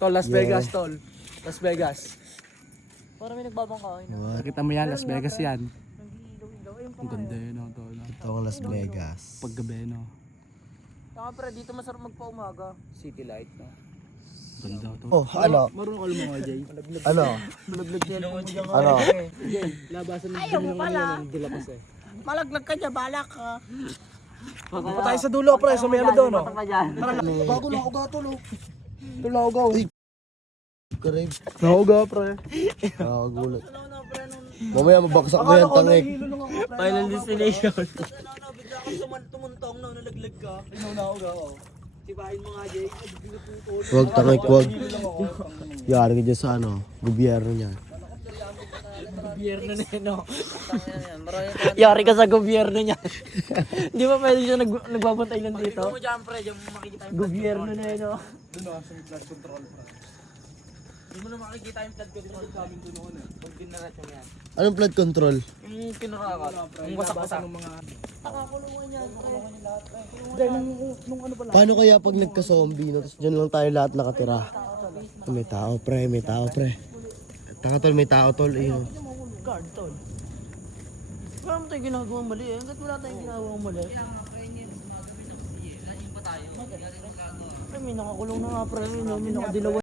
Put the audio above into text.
Tol, Las Vegas, tol. Las Vegas. Parang may nagbabangkain. Nakita mo yan, Las Vegas yan. Ang ganda yun, no, tol. Ito ang Las Vegas. Paggabi, no. Saka pre, dito masarap magpaumaga. City light, no. Ganda, tol. Oh, ano? Marunong alam mo nga, Jay. Ano? Malaglag yan. Ano? Jay, labasan mo Ayaw mo pala. Dilapas eh. Malaglag ka dyan, balak ka. Pa tayo sa dulo, pre. Sa may ano doon, no. Bago lang uga tulo. Tulaw uga. Karib. Nauga, pre. Nakagulat. Mamaya mabaksak mo yan tangik. Final destination. Bigla kang tumuntong, no, nalaglag ka. Nauga, oh. Tibahin mo nga, Jay. Huwag tangik, huwag. Yari ka dyan sa ano, gobyerno niya. Gobyerno na yun, no? Yari ka sa gobyerno niya. Di ba pwede siya nagbabantay lang dito? Hindi mo dyan, pre. Diyan mo makikita yung gobyerno na yun, no? Doon na, sa flood control, pre. Hindi mo na makikita yung flood control sa amin doon noon, eh. Pag dinarasyon yan. Anong flood control? Yung kinakakat. Yung wasak-wasak. Nakakulungan yan, pre. Hindi, nung ano pala. Paano kaya pag nagka-zombie, no? Tapos dyan lang tayo lahat nakatira. May tao, pre. May tao, pre. Taka tol, may tao tol. Ayun. Guard, tol. Wala mo tayong ginagawang mali, eh. Hanggat wala tayong ginagawang mali. Ay, may nakakulong na nga, pre. May nakadilawan.